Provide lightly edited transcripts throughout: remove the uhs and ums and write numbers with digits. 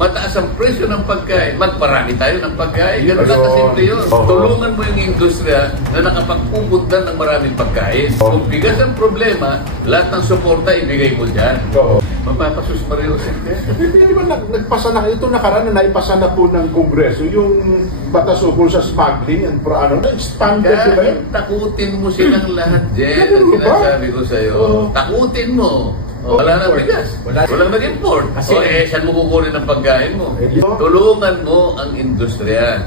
Mataas ang presyo ng pagkain, magparami tayo ng pagkain. Ganun lang kasimple yun. Tulungan mo yung industriya na nakapagpupunta ng maraming pagkain. Kung bigas ang problema, lahat ng suporta ibigay mo dyan. Mapapasus Mario Sente. Hindi ba nagpasa na ito nakaraan na naipasa na po ng Kongreso yung batas ukol sa smuggling and expanded ba yun? Takutin mo silang lahat, Jen. Ang sinasabi ko sa'yo. Takutin mo. Wala nang bigas. Walang nag-import. Saan mo kukunin ang pagkain mo? Tulungan mo ang industriya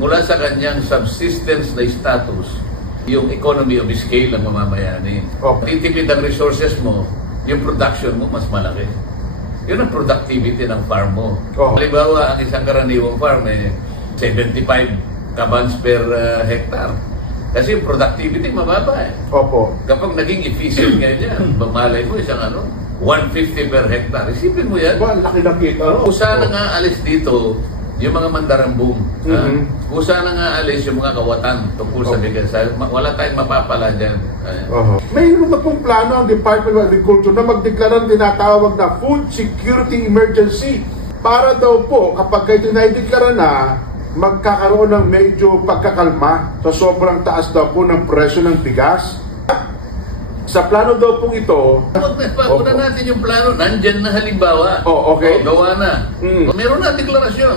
mula sa kanyang subsistence na status, yung economy of scale ng mamamayani. Titipid ang resources mo, yung production mo mas malaki. Yun ang productivity ng farm mo. Halimbawa, ang isang karaniwang farm 75 kabans per hectare. Kasi yung productivity mababa Kapag naging efficient ngayon yan, mamalay mo isang 150 per hectare. Isipin mo yan. Laki ng kita. Kung sana nga alis dito, yung mga mandarambong. Kung sana nga alis yung mga kawatan tungkol sa bigas. Wala tayong mapapala dyan. Mayroon na pong plano ang Department of Agriculture na magdeklara ng tinatawag na Food Security Emergency. Para daw po, kapag ito na-ideklara na, magkakaroon ng medyo pagkakalma sa sobrang taas daw po ng presyo ng bigas. Sa plano daw pong ito... Una natin yung plano, nandyan na halimbawa. Gawa na. Meron na deklarasyon.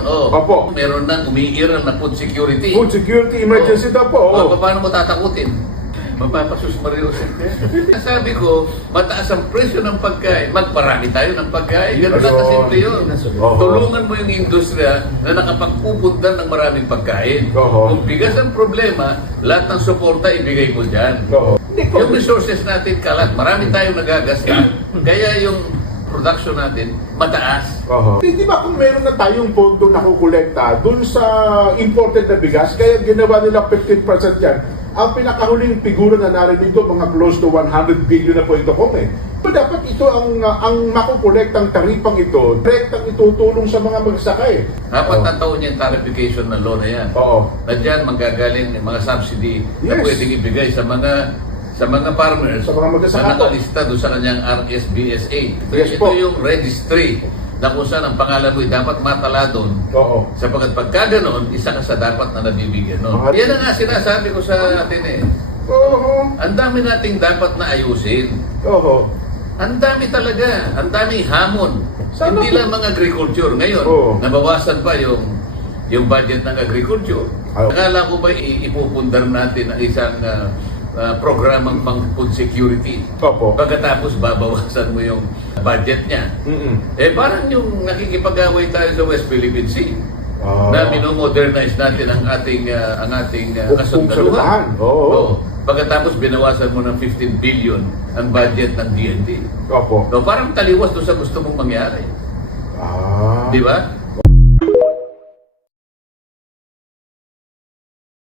Meron na umiiral na food security. Food security emergency daw po. Paano mo tatakutin? Mapapasus Mario Sente. Sabi ko, mataas ang presyo ng pagkain, magparami tayo ng pagkain. Ganun lang kasimple yun. Tulungan mo yung industriya na nakapagpupunta ng maraming pagkain. Kung bigas ang problema, lahat ng suporta ibigay mo dyan. Yung resources natin kalat, marami tayong nagagasta. Kaya yung production natin mataas. Di ba kung meron na tayong pondo na kukolekta dun sa imported na bigas, kaya ginawa nila 15% yan. Ang pinakahuling figura na narinig ko, mga close to 100 billion na po ito kung dapat ito ang makukolektang taripang ito, direktang itutulong sa mga magsakay. Dapat na taon yung tarification na law na yan. Na dyan manggagaling mga subsidy na pwedeng ibigay sa mga farmers na nakalista doon sa kanyang RSBSA. Ito yung registry na kung saan ang pangalan mo dapat matala doon. Sapagkat pagka ganoon, isa ka sa dapat na nabibigyan. Yan ang nga sinasabi ko sa atin Ang dami nating dapat na ayusin. Ang dami talaga. Ang daming hamon. Hindi lang mga agriculture. Ngayon, nabawasan pa yung budget ng agriculture. Akala ko ba ipupundar natin ang isang programang pang food security. Pagkatapos babawasan mo yung budget niya. Parang yung nakikipag-away tayo sa West Philippine Sea. Na minomodernize natin ang ating kasundaluhan. Pagkatapos binawasan mo ng 15 billion ang budget ng DND. Parang taliwas doon sa gusto mong mangyari. Di ba?